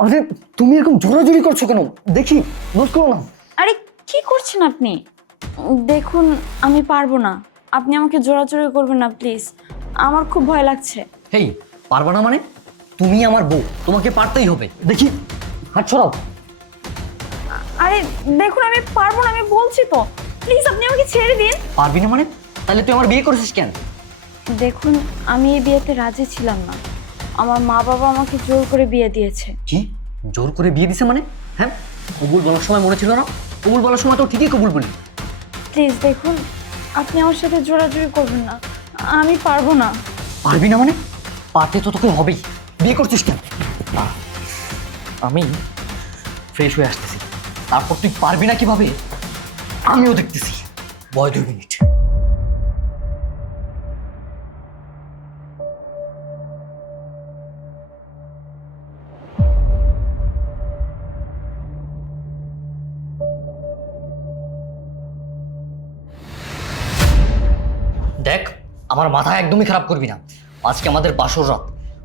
আরে তুমি এরকম জোরাজুরি করছো কেন? দেখি, দোষ করো না। আরে কি করছেন আপনি? দেখুন আমি পারবো না, আপনি আমাকে জোরাজোরি করবেন না প্লিজ, আমার খুব ভয় লাগছে। হেই, পারবা না মানে? তুমি আমার বউ, তোমাকে পারতেই হবে। দেখি, হাত ছড়াও। আরে দেখুন আমি পারবো না, আমি বলছি তো, প্লিজ আপনি আমাকে ছেড়ে দিন। পারবি না মানে? তাহলে তুই আমার বিয়ে করেছিস কেন? দেখুন আমি এই বিয়েতে রাজি ছিলাম না, আমার মা বাবা আমাকে জোর করে বিয়ে দিয়েছে। কি জোর করে বিয়ে দিছে মানে? হ্যাঁ, কবুল বলার সময় মনে ছিল না? কবুল বলার সময় তো ঠিকই কবুল বলি। প্লিজ দেখুন, আপনি আমার সাথে জোরাজোরি করবেন না, আমি পারবো না। পারবি না মানে? পারতে তো তোকে হবেই। বিয়ে করছিস কেন? আমি ফ্রেশ হয়ে আসতেছি, তারপর তুই পারবি না কিভাবে আমিও দেখতেছি। বয় 2 মিনিট। দেখ, আমার মাথা একদমই খারাপ করবি না। আজকে আমাদের বাসর রাত,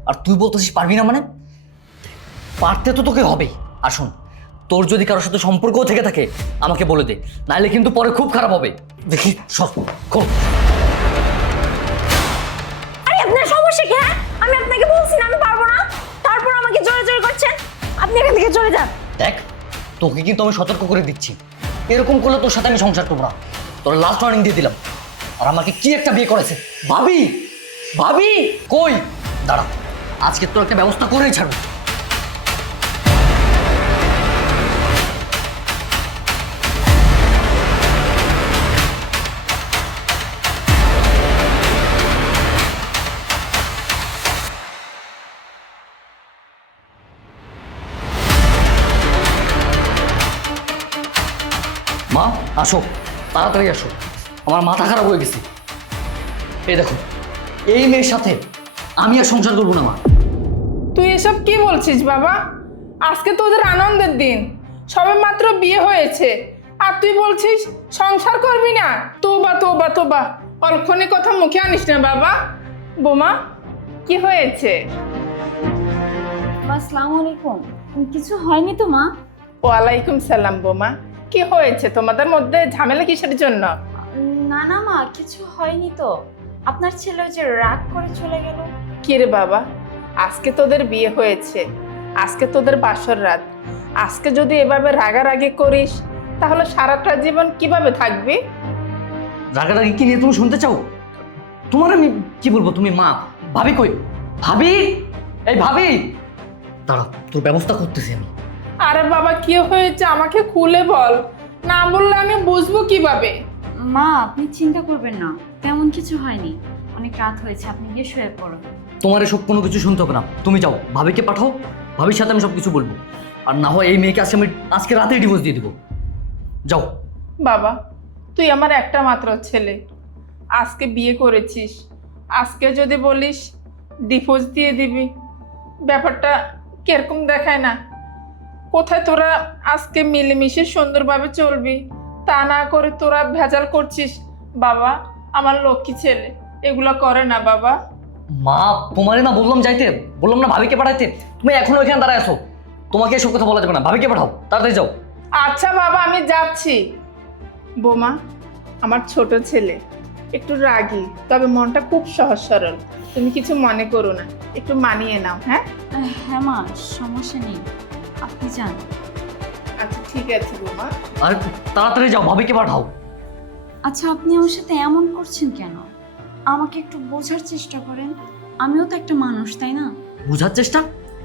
আর তুই বলতেছিস পারবি না মানে? পারতে তো তোকে হবেই। আর শোন, তোর যদি কারোর সাথে সম্পর্কও থেকে থাকে আমাকে বলে দে, নাহলে কিন্তু পরে খুব খারাপ হবে। দেখি সব খোল। আরে আপনার সমস্যা কি? হ্যাঁ, আমি আপনাকে বলছি না আমি পারবো না, তারপর আমাকে জোরাজোরি করছেন। আপনি এখান থেকে চলে যান। দেখ, তোকে কিন্তু আমি সতর্ক করে দিচ্ছি, এরকম করলে তোর সাথে আমি সংসার করবো না। তোর লাস্ট ওয়ার্নিং দিয়ে দিলাম। আর আমাকে কি একটা বিয়ে করেছে ভাবি। ভাবি কই? দাঁড়া, আজকে তোর একটা ব্যবস্থা করেই ছাড়বো। মা, আসো, তাড়াতাড়ি আসো, আমার মাথা খারাপ হয়ে গেছে। এই দেখো, এই মেয়ের সাথে আমি আর সংসার করবো না মা। তুই এসব কি বলছিস বাবা? আজকে তোদের আনন্দের দিন, সবে মাত্র বিয়ে হয়েছে, আর তুই বলছিস সংসার করবি না? তোবা তোবা তোবা, অলক্ষণে কথা মুখে আনিস না বাবা। বোমা, কি হয়েছে? মা আসসালামু আলাইকুম। কিছু হয়নি তো মা? ওয়ালাইকুম সালাম। বোমা, কি হয়েছে তোমাদের মধ্যে? ঝামেলা কিসের জন্য? না না মা, কিছু হয়নি তো। আপনার ছেলে ওই যে রাগ করে চলে গেল। কি রে বাবা, আজকে তোদের বিয়ে হয়েছে, আজকে তোদের বাসর রাত, আজকে যদি এভাবে রাগারাগি করিস তাহলে সারাটা জীবন কিভাবে থাকবি? রাগারাগি কি নিয়ে তুমি শুনতে চাও? তোমার আমি কি বলবো? তুমি মা। ভাবি কই? ভাবি, এই ভাবি, দাঁড়া, তোর ব্যবস্থা করতেছি আমি। আরে বাবা, কি হয়েছে আমাকে খুলে বল, না বললে আমি বুঝবো কিভাবে? মা আপনি চিন্তা করবেন না, তেমন কিছু হয়নি, অনেক রাত হয়েছে, আপনি গিয়ে শুয়ে পড়ুন। তোমার এসব কোনো কিছু শুনতে হবে না, তুমি যাও, ভাবিকে পাঠাও, ভাবির সাথে আমি সব কিছু বলবো। আর না হয় এই মেয়েকে আজকে রাতেই ডিভোর্স দিয়ে দিব। যাও। বাবা, তুই আমার একটা মাত্র ছেলে, আজকে বিয়ে করেছিস, আজকে যদি বলিস ডিভোর্স দিয়ে দিবি, ব্যাপারটা কিরকম দেখায় না? কোথায় তোরা আজকে মিলেমিশে সুন্দরভাবে চলবি, তা না করে তোরা ভেজাল করছিস। বাবা, আমার লক্ষ্মী ছেলে এগুলো করে না বাবা। মা, তোমারে না বললাম যাইতে, বললাম না ভাবিকে পাঠাইতে, তুমি এখনো ওইখানে দাঁড়ায় আছো। তোমাকে এসব কথা বলা যাবে না, ভাবিকে পাঠাও, তাড়াতাড়ি যাও। আচ্ছা বাবা, আমি যাচ্ছি। বোমা, আমার ছোট ছেলে একটু রাগী, তবে মনটা খুব সহজ সরল, তুমি কিছু মনে করো না, একটু মানিয়ে নাও। হ্যাঁ হ্যাঁ মা, সমস্যা নেই, আপনি যান। আচ্ছা ঠিক আছে বোমা। আর তাড়াতাড়ি যাও, ভাবিকে পাঠাও। আচ্ছা আপনি আমার সাথে এমন করছেন কেন? আমাকে একটু বোঝার চেষ্টা করেন, আমিও তো একটা মানুষ, তাই না? বুঝার চেষ্টা?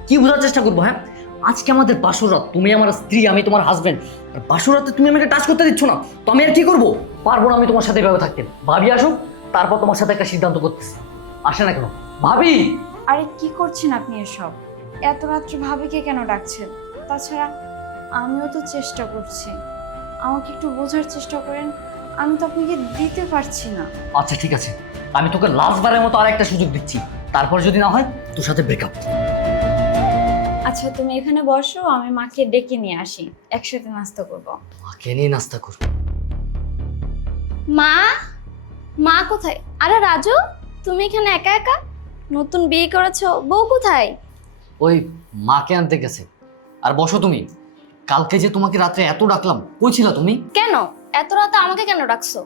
কি বুঝার চেষ্টা করবো? হ্যাঁ, আজকে আমাদের বাসরাত, তুমি আমার স্ত্রী, আমি তোমার হাজবেন্ড, আর বাসরাতে তুমি আমাকে টাচ করতে দিচ্ছ না, তো আমি আর কি করবো? পারবো না আমি তোমার সাথে এভাবে থাকতে। ভাবি আসুক, তারপর তোমার সাথে একটা সিদ্ধান্ত করতেছি। আসে না কেন ভাবি? আরে কি করছেন আপনি এসব? এত রাত্রে ভাবিকে কেন ডাকছেন? তাছাড়া আমিও তো চেষ্টা করছি, আমাকে একটু বোঝার চেষ্টা করেন, আমি তো আপনাকে দিতে পারছি না। আচ্ছা ঠিক আছে, আমি তোকে লাস্টবারের মতো আর একটা সুযোগ দিচ্ছি, তারপর যদি না হয় তোর সাথে ব্রেকআপ। আচ্ছা তুমি এখানে বসো, আমি মাকে ডেকে নিয়ে আসি, একসাথে নাস্তা করব। মাকে নিয়ে নাস্তা করবো? মা, মা কোথায়? আরে রাজু, তুমি এখানে একা একা? নতুন বিয়ে করেছো, বউ কোথায়? ওই মাকে আনতে গেছে। আর বসো তুমি। কালকে যে তোমাকে রাত্রে এত ডাকলাম, কই ছিলা তুমি? কেন এত রাতে আমাকে কেন ডাকছো?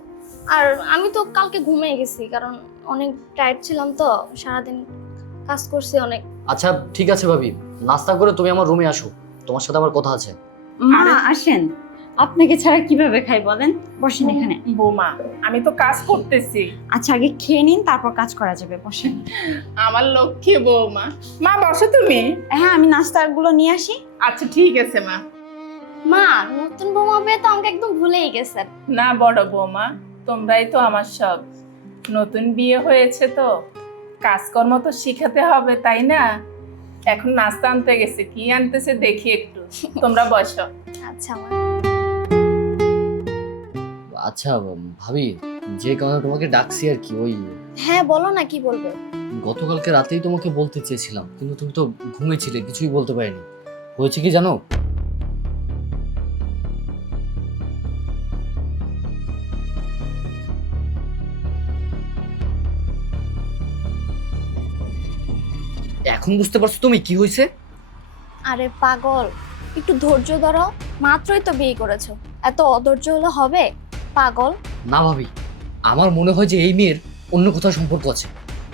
আর আমি তো কালকে ঘুমিয়ে গেছি, কারণ অনেক টায়ার্ড ছিলাম তো, সারাদিন কাজ করছি অনেক। আচ্ছা ঠিক আছে ভাবি, নাস্তা করে তুমি আমার রুমে আসো, তোমার সাথে আমার কথা আছে। মা আসেন, আপনাকে ছাড়া কিভাবে খাই বলেন? বসেন এখানে। বৌমা, আমি তো কাজ করতেছি। আচ্ছা আগে খেয়ে নিন, তারপর কাজ করা যাবে। বসেন। আমার লক্ষ্মী বৌমা। মা বসো তুমি। হ্যাঁ আমি নাস্তাগুলো নিয়ে আসি। আচ্ছা ঠিক আছে মা। মা, নতুন বৌমা পেয়ে তো আমাকে একদম ভুলেই গেছেন। না বড় বৌমা, তোমরাই তো আমার সব। নতুন বিয়ে হয়েছে তো কাজকর্ম তো শিখাতে হবে, তাই না? এখন নাস্তা আনতে গেছে, কি আনতেছে দেখি একটু। তোমরা বসো। আচ্ছা মা। আচ্ছা ভাবি, যে কারণে তোমাকে ডাকছি আর কি, ওই হ্যাঁ বলো না, কি বলবে? গতকালকে রাতেই তোমাকে বলতে চেয়েছিলাম, কিন্তু তুমি তো ঘুমিয়েছিলে, কিছুই বলতে পারিনি। হয়েছে কি জানো? এখন বুঝতে পারছো তুমি কি হয়েছে? আরে পাগল, একটু ধৈর্য ধরো, মাত্রই তো বিয়ে করেছো, এত অধৈর্য হলে হবে? পাগল। না ভাবি, আমার মনে হয় যে এই মেয়ের অন্য কোথাও সম্পর্ক আছে,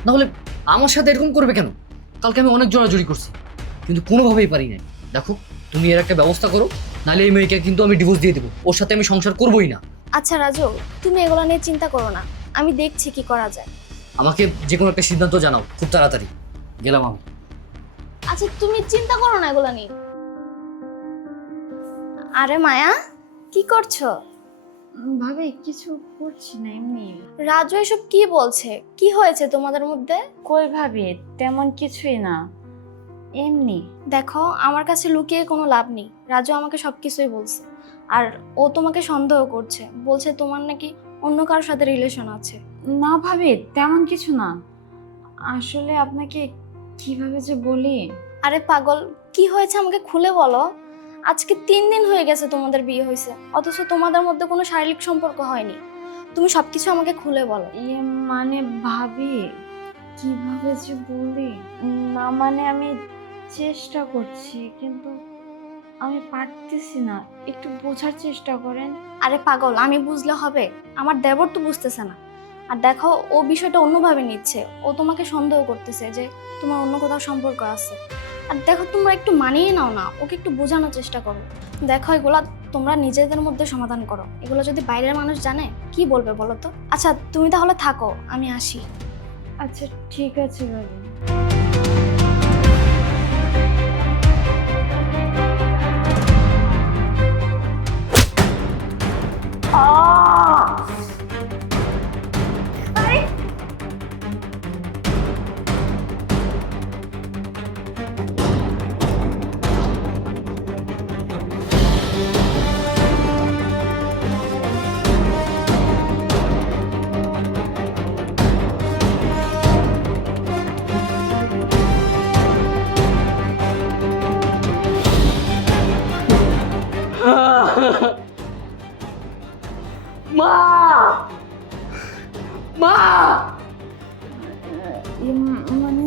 না হলে আমার সাথে এরকম করবে কেন? কালকে আমি অনেক জোরাজুরি করছি, কিন্তু কোনোভাবেই পারি নাই। দেখো, তুমি এর একটা ব্যবস্থা করো, নাহলে এই মেয়েকে কিন্তু আমি ডিভোর্স দিয়ে দেবো, ওর সাথে আমি সংসার করবোই না। আচ্ছা রাজু, তুমি এগুলো নিয়ে চিন্তা করো না, আমি দেখছি কি করা যায়। আমাকে যে কোনো একটা সিদ্ধান্ত জানাও খুব তাড়াতাড়ি। গেলাম আমি। আচ্ছা তুমি চিন্তা করো না এগুলো নিয়ে। আরে মায়া, কি করছো? ভাবি কিছু করছি না, এমনি। রাজু এসব কি বলছে? কি হয়েছে তোমাদের মধ্যে? কই ভাবি, তেমন কিছুই না, এমনি। দেখো, আমার কাছে লুকিয়ে কোনো লাভ নেই। রাজু আমাকে সবকিছুই বলছে, আর ও তোমাকে সন্দেহ করছে, বলছে তোমার নাকি অন্য কারোর সাথে রিলেশন আছে। না ভাবি, তেমন কিছু না। আসলে আপনাকে কিভাবে যে বলি। আরে পাগল, কি হয়েছে আমাকে খুলে বলো। আজকে 3 দিন হয়ে গেছে তোমাদের বিয়ে হয়েছে, অথচ তোমাদের মধ্যে কোনো শারীরিক সম্পর্ক হয়নি। তুমি সবকিছু আমাকে খুলে বলো। মানে ভাবি, কিভাবে যে বলি। না মানে আমি চেষ্টা করছি, কিন্তু আমি পারতেছি না, একটু বোঝার চেষ্টা করেন। আরে পাগল, আমি বুঝলে হবে? আমার দেবর তো বুঝতেছে না। আর দেখো, ও বিষয়টা অন্যভাবে নিচ্ছে, ও তোমাকে সন্দেহ করতেছে যে তোমার অন্য কোথাও সম্পর্ক আছে। আর দেখো, তোমরা একটু মানিয়ে নাও না, ওকে একটু বোঝানোর চেষ্টা করো। দেখো, এগুলা তোমরা নিজেদের মধ্যে সমাধান করো, এগুলো যদি বাইরের মানুষ জানে কি বলবে বলো তো? আচ্ছা তুমি তাহলে থাকো, আমি আসি। আচ্ছা ঠিক আছে ভাবি। মা, মা। মানে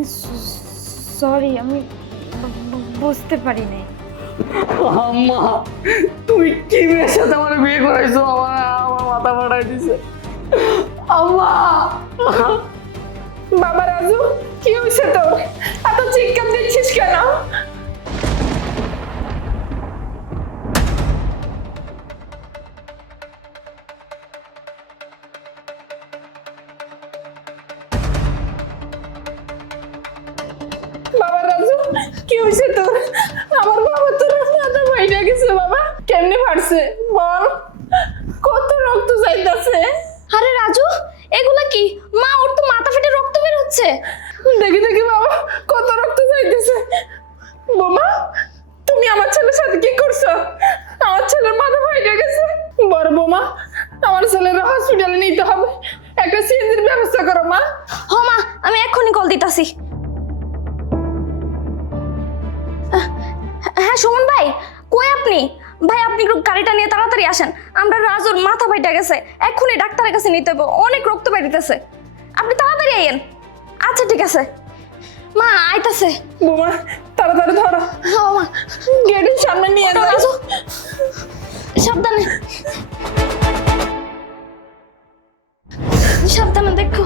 সরি, আমি বুঝতে পারি নাই। আম্মা, তুমি কি মেয়ের সাথে আমার বিয়ে করাইছো? আমার মাথা ফাটাই দিছে আম্মা। বাবা রাজু, কি হয়েছে তোর? এত চিৎকার দিচ্ছিস কেন? বাবা রাজু, কি হয়েছে তোর? আমার বাবা তোর মাথা বাইরে গেছে বাবা। কেমনে ফাটছে বল? কত রক্ত যাইতাছে। আরে রাজু, এগুলা কি? মা, ওর তো মাথা ফেটে রক্ত বের হচ্ছে। দেখি দেখি বাবা, কত রক্ত যাইতেছে। বোমা, তুমি আমার ছেলের সাথে কি করছো? আমার ছেলের মাথা ফাইটে গেছে। বড় বোমা, আমার ছেলের হসপিটালে নিতে হবে, একটা সিএনজির ব্যবস্থা করো মা। হ মা, আমি এক্ষুনি কল দিতাছি। হ্যাঁ সুমন ভাই, কই আপনি? ভাই আপনি একটু গাড়িটা নিয়ে তাড়াতাড়ি আসেন, আমরা রাজুর মাথা ফাইটা গেছে, এক্ষুনি ডাক্তারের কাছে নিতে হবে, অনেক রক্ত বেরিতেছে। আপনি তাড়াতাড়ি আইয়েন। আচ্ছা ঠিক আছে মা, আইতাছে। বোমা তাড়াতাড়ি ধরো, হ্যাঁ মা, গেটের সামনে নিয়ে ওঠো যাও। রাজু, সাবধানে সাবধানে দেখো।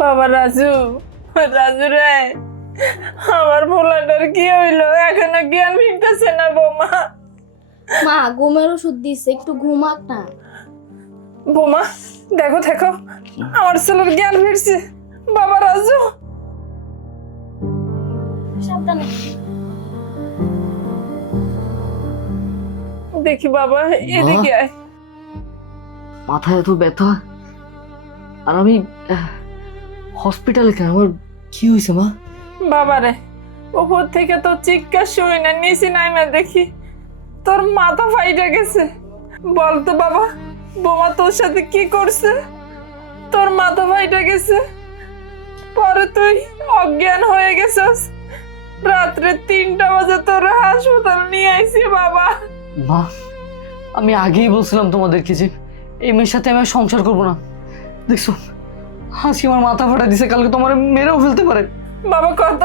বাবা রাজু, রাজু রে, আমার পোলাটার কি হইলো? এখনো জ্ঞান ফিরতেছে না বৌমা। মা ঘুমের ওষুধ দিচ্ছে, একটু ঘুমাক না। বৌমা দেখো দেখো, আমার ছেলের জ্ঞান ফিরছে। বাবা রাজু, সাবধানে। দেখি বাবা, এদিকে আয়। মাথায় এত ব্যথা, আর আমি হসপিটালে কেন? আমার কি হয়েছে মা? বাবারে, উপর থেকে তো চিৎকার শুই না, নিচে নাইমা দেখি তোর মাথা ফাইটে গেছে। বলতো বাবা, বোমা তোর সাথে কি করছে? তোর মাথা ফাইটে গেছে, পরে তুই অজ্ঞান হয়ে গেছিস। রাত্রে 3টা বাজে তোর হাসপাতাল নিয়ে আইছি বাবা। মা, আমি আগেই বলছিলাম তোমাদেরকে যে এই মেয়ের সাথে আমি আর সংসার করবো না। দেখছো, আজকে আমার মাথা ফাটা দিছে, কালকে তোমার মেরেও ফেলতে পারে। বাবা কত,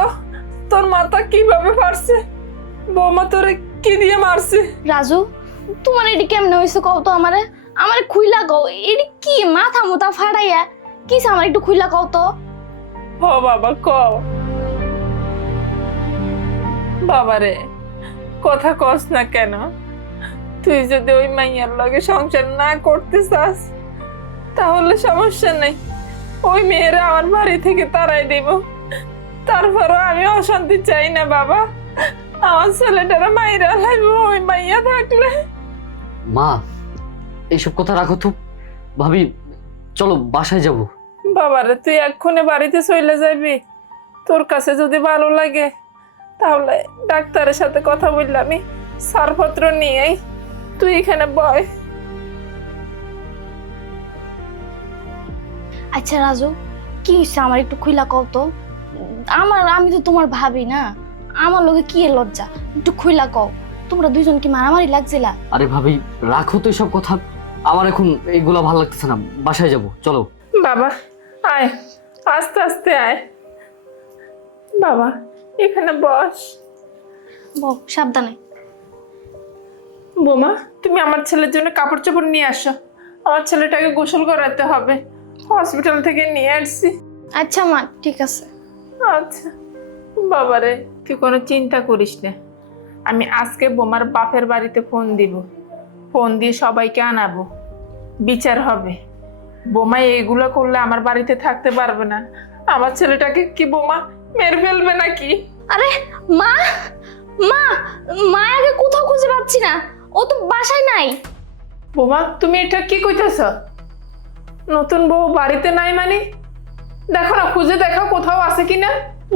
তোর মাথা কিভাবে ফাটছে? বৌমা তোরে কি দিয়ে মারছে? রাজু, তোমার এটি কেমনে হয়েছে কও তো আমারে? আমারে খুইলা কও, এটি কি মাথা মুথা ফাড়াইয়া কি আমার একটু খুইলা কও তো। ও বাবা কও। বাবারে, কথা কস না কেন? তুই যদি ওই মাইয়ার লগে সংসার না করতে চাস তাহলে সমস্যা নেই, ওই মেয়েরা আমার বাড়ি থেকে তাড়াই দিব। তারপরও আমি অশান্তি চাই না বাবা। আমার ছেলেটারা মাইরা লাইব ওই মাইয়া থাকলে। মা, এইসব কথা রাখো তো। ভাবি, চলো বাসায় যাব। বাবারে, তুই এক্ষুনি বাড়িতে চলে যাবি? তোর কাছে যদি ভালো লাগে তাহলে ডাক্তারের সাথে কথা বললে আমি ছাড়পত্র নিয়েই, তুই এখানে বয়। আচ্ছা রাজু, কি হয়েছে আমার একটু খুইলা কও তো। আমি তো তোমার ভাবি না, আমার লগে কি লজ্জা, একটু খুইলা কও। তোমরা দুইজন কি মারামারি লাগছিলা? আরে ভাবি, রাখো তো এসব কথা। আমার এখন এইগুলা ভালো লাগতেছে না, বাসায় যাব, চলো। বাবা আয়, আস্তে আস্তে আয়। বাবা এখানে বস। বউ সাবধানে। বোমা, তুমি আমার ছেলের জন্য কাপড় চোপড় নিয়ে আসো। আমার ছেলেটাকে গোসল করাতে হবে, হসপিটাল থেকে নিয়ে আসছি। আচ্ছা মা, ঠিক আছে। আচ্ছা বাবারে, তুই কোনো চিন্তা করিস না। আমি আজকে বোমার বাপের বাড়িতে ফোন দিব, ফোন দিয়ে সবাইকে আনাবো, বিচার হবে। বোমা এইগুলো করলে আমার বাড়িতে থাকতে পারবে না। আমার ছেলেটাকে কি বোমা মেরে ফেলবে নাকি? আরে মা, মা, মায়াকে কোথাও খুঁজে পাচ্ছি না, ও তো বাসায় নাই। বোমা তুমি এটা কি কইতেছ? নতুন বউ বাড়িতে নাই মানে? দেখো না, খুঁজে দেখো কোথাও আছে কিনা।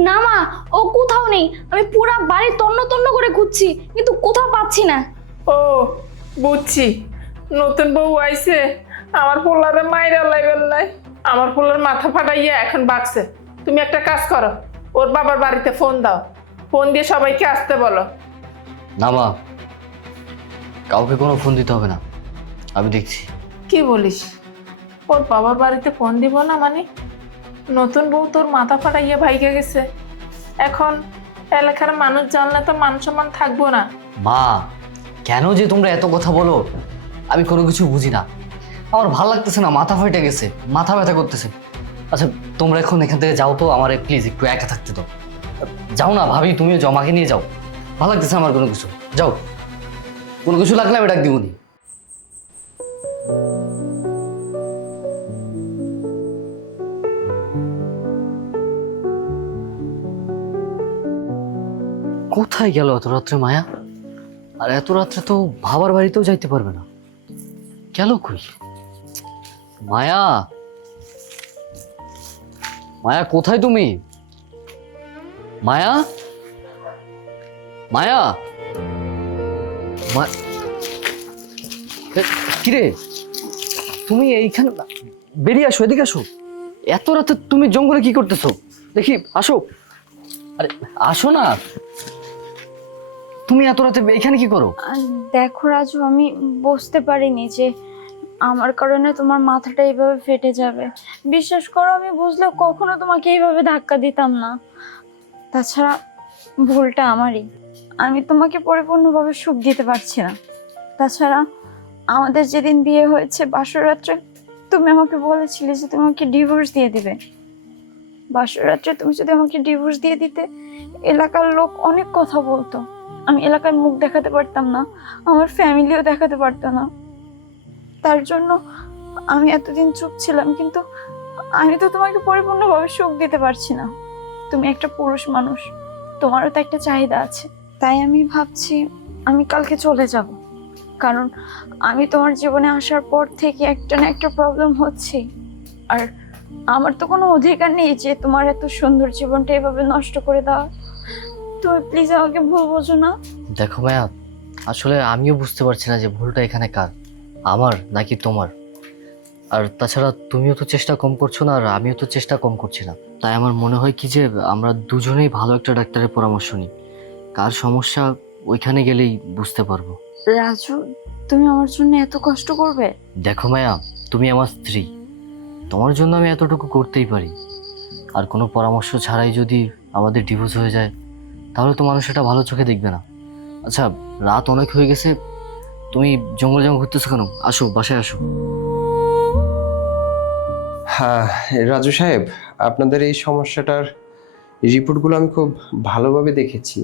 না মা, ও কোথাও নেই। আমি পুরা বাড়ি তন্ন তন্ন করে খুঁজছি, কিন্তু কোথাও পাচ্ছি না। ও বুঝছি, নতুন বউ আইছে আমার পোলারে মাইরা লাইবেলাই। আমার পোলার মাথা ফাটাইয়া এখন বাকছে। তুমি একটা কাজ করো, ওর বাবার বাড়িতে ফোন দাও, ফোন দিয়ে সবাইকে আসতে বলো। না মা, কাউকে কোনো ফোন দিতে হবে না, আমি দেখছি। কি বলিস? ওর বাবার বাড়িতে ফোন দিব না মানে? নতুন বউ তোর মাথা ফাটাইয়া ভাইগে গেছে, এখন এলাকার মানুষ জানলে তো মান সম্মান থাকবো না। মা, কেন যে তোমরা এত কথা বলো? আমি কোনো কিছু বুঝি না, আমার ভালো লাগতেছে না, মাথা ফাইটে গেছে, মাথা ব্যথা করতেছে। আচ্ছা, তোমরা এখন এখান থেকে যাও তো, আমার প্লিজ একটু একা থাকতে দাও। যাও না ভাবি, তুমিও জমাকে নিয়ে যাও, ভালো লাগতেছে আমার কোনো কিছু। যাও, কোনো কিছু লাগলে আমি ডাক দিবনি। কোথায় গেল এত রাত্রে মায়া? আর এত রাত্রে তো বাবার বাড়িতেও যাইতে পারবে না, গেল কই? মায়া, মায়া কোথায় তুমি? মায়া, মায়া, কিরে তুমি এইখানে? বেরিয়ে আসো, এদিকে আসো। এত রাতে তুমি জঙ্গলে কি করতেছো? দেখি, আসো। আরে আসো না, তুমি এত রাতে এখানে কি করো? দেখো রাজু, আমি বুঝতে পারিনি যে আমার কারণে তোমার মাথাটা এইভাবে ফেটে যাবে। বিশ্বাস করো, আমি বুঝলেও কখনো তোমাকে এইভাবে ধাক্কা দিতাম না। তাছাড়া ভুলটা আমারই, আমি তোমাকে পরিপূর্ণভাবে সুখ দিতে পারছি না। তাছাড়া আমাদের যেদিন বিয়ে হয়েছে বাসর রাত্রে তুমি আমাকে বলেছিলে যে তুমি আমাকে ডিভোর্স দিয়ে দিবে। বাসর রাত্রে তুমি যদি আমাকে ডিভোর্স দিয়ে দিতে, এলাকার লোক অনেক কথা বলতো, আমি এলাকায় মুখ দেখাতে পারতাম না, আমার ফ্যামিলিও দেখাতে পারতো না। তার জন্য আমি এতদিন চুপ ছিলাম, কিন্তু আমি তো তোমাকে পরিপূর্ণভাবে সুখ দিতে পারছি না। তুমি একটা পুরুষ মানুষ, তোমারও তো একটা চাহিদা আছে। তাই আমি ভাবছি আমি কালকে চলে যাব, কারণ আমি তোমার জীবনে আসার পর থেকে একটা না একটা প্রবলেম হচ্ছে। আর আমার তো কোনো অধিকার নেই যে তোমার এত সুন্দর জীবনটা এভাবে নষ্ট করে দেওয়া। তুমি প্লিজ আমাকে ভুল বোঝো না। দেখো মায়া, আসলে আমিও বুঝতে পারছি না যে ভুলটা এখানে কার, আমার নাকি তোমার। আর তাছাড়া তুমিও তো চেষ্টা কম করছো না, আর আমিও তো চেষ্টা কম করছি না। তাই আমার মনে হয় কি যে আমরা দুজনেই ভালো একটা ডাক্তারের পরামর্শ নিই, কার সমস্যা ওইখানে গেলেই বুঝতে পারবো। রাজু, তুমি আমার জন্য এত কষ্ট করবে? দেখো মায়া, তুমি আমার স্ত্রী, তোমার জন্য আমি এতটুকু করতেই পারি। আর কোনো পরামর্শ ছাড়াই যদি আমাদের ডিভোর্স হয়ে যায়, তাহলে তো মানুষ এটা ভালো চোখে দেখবে না। আচ্ছা, রাত অনেক হয়ে গেছে, তুমি জঙ্গল ঘুরতেছো কেন? আসো, বাসায় আসো। হ্যাঁ রাজু সাহেব, আপনাদের এই সমস্যাটার রিপোর্টগুলো আমি খুব ভালোভাবে দেখেছি।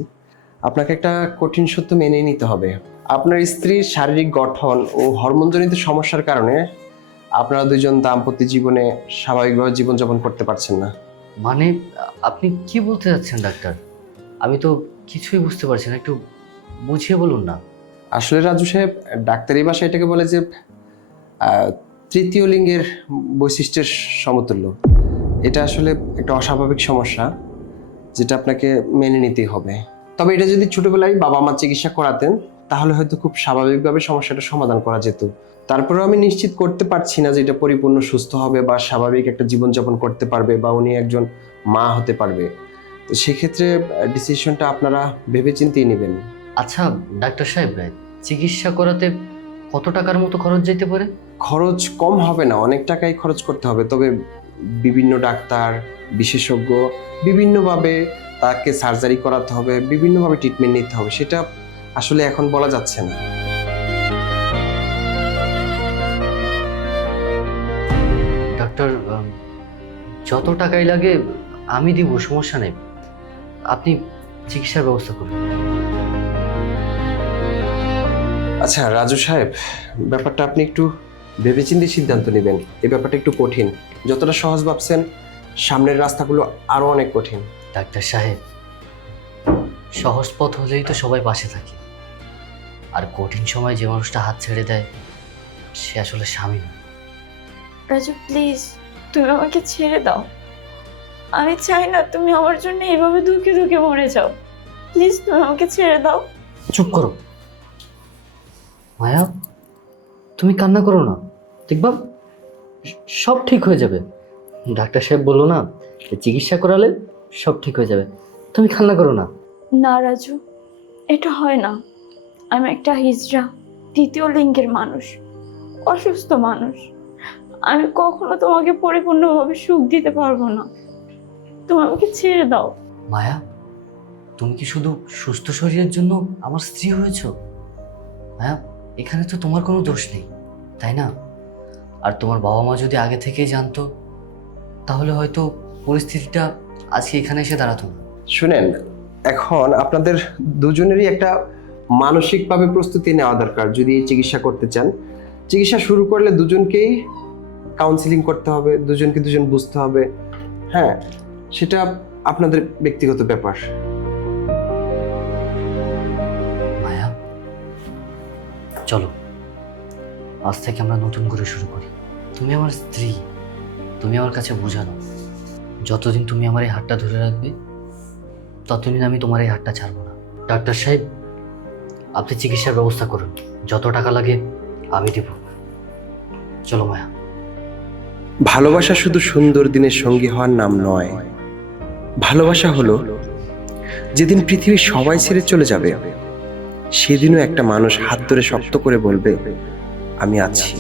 আপনাকে একটা কঠিন সত্য মেনে নিতে হবে। আপনার স্ত্রীর শারীরিক গঠন ও হরমোনজনিত সমস্যার কারণে আপনারা দুজন দাম্পত্য জীবনে স্বাভাবিকভাবে জীবনযাপন করতে পারছেন না। মানে আপনি কি বলতে চাচ্ছেন ডাক্তার? আমি তো কিছুই বুঝতে পারছি না, একটু বুঝিয়ে বলুন না। আসলে রাজু সাহেব, ডাক্তারি ভাষায় এটাকে বলে যে তৃতীয় লিঙ্গের বৈশিষ্ট্যের সমতুল্য। এটা আসলে একটা অস্বাভাবিক সমস্যা, যেটা আপনাকে মেনে নিতেই হবে। তবে এটা যদি ছোটবেলায় বাবা মা চিকিৎসা করাতেন, তাহলে হয়তো খুব স্বাভাবিকভাবে সমস্যাটা সমাধান করা যেত। তারপরেও আমি নিশ্চিত করতে পারছি না যে এটা পরিপূর্ণ সুস্থ হবে বা স্বাভাবিক একটা জীবনযাপন করতে পারবে বা উনি একজন মা হতে পারবে। তো সেক্ষেত্রে ডিসিশনটা আপনারা ভেবেচিন্তেই নেবেন। আচ্ছা ডাক্তার সাহেব, চিকিৎসা করাতে কত টাকার মতো খরচ যেতে পারে? খরচ কম হবে না, অনেক টাকাই খরচ করতে হবে। তবে বিভিন্ন ডাক্তার, বিশেষজ্ঞ, বিভিন্নভাবে তাকে সার্জারি করাতে হবে, বিভিন্নভাবে ট্রিটমেন্ট নিতে হবে, সেটা আসলে এখন বলা যাচ্ছে না। ডাক্তার, যত টাকাই লাগে আমি দিব, সমস্যা নেই। আপনি চিকিৎসার ব্যবস্থা করুন। আচ্ছা রাজু সাহেব, ব্যাপারটা আপনি একটু ভেবেচিন্তে সিদ্ধান্ত নেবেন। এই ব্যাপারটা একটু কঠিন, যতটা সহজ ভাবছেন সামনের রাস্তাগুলো আরো অনেক কঠিন। ডাক্তার সাহেব, সহজ পথ হলেই তো সবাই পাশে থাকে, আর কঠিন সময় যে মানুষটা হাত ছেড়ে দেয় সে আসলে স্বামী না। রাজু প্লিজ, তুমি আমাকে ছেড়ে দাও। আমি চাই না তুমি আমার জন্য এইভাবে দুঃখে দুঃখে মরে যাও। প্লিজ তুমি আমাকে ছেড়ে দাও। চুপ করো মায়া, তুমি কান্না করো না, দেখবা সব ঠিক হয়ে যাবে। ডাক্তার সাহেব বললো না যে চিকিৎসা করালে সব ঠিক হয়ে যাবে, তুমি কান্না করো না। না রাজু, এটা হয় না। আমি একটা হিজড়া তৃতীয় লিঙ্গের মানুষ, অসুস্থ মানুষ। আমি কখনো তোমাকে পরিপূর্ণভাবে সুখ দিতে পারবো না। তুমি আমাকে ছেড়ে দাও। মায়া, তুমি কি শুধু সুস্থ শরীরের জন্য আমার স্ত্রী হয়েছো? মায়া, এখানে তো তোমার কোনো দোষ নেই, তাই না? আর তোমার বাবা মা যদি আগে থেকেই জানতো, তাহলে হয়তো পরিস্থিতিটা আজকে এখানে এসে দাঁড়াতো না। শুনেন, এখন আপনাদের দুজনেরই একটা মানসিকভাবে প্রস্তুতি নেওয়া দরকার। যদি এই চিকিৎসা করতে চান, চিকিৎসা শুরু করলে দুজনকেই কাউন্সিলিং করতে হবে, দুজনকে দুজন বুঝতে হবে। হ্যাঁ, সেটা আপনাদের ব্যক্তিগত ব্যাপার। মায়া, চলো আজ থেকে আমরা নতুন করে শুরু করি। তুমি আমার স্ত্রী, তুমি আমার কাছে বোঝানো। যতদিন তুমি আমার এই হাতটা ধরে রাখবে, ততদিন আমি তোমার এই হাতটা ছাড়বো না। ডাক্তার সাহেব, আপনি চিকিৎসার ব্যবস্থা করুন, যত টাকা লাগে আমি দেব। চলো মায়া। ভালোবাসা শুধু সুন্দর দিনের সঙ্গী হওয়ার নাম নয়। ভালোবাসা হলো যেদিন পৃথিবীর সবাই ছেড়ে চলে যাবে, সেদিনও একটা মানুষ হাত ধরে শক্ত করে বলবে, আমি আছি।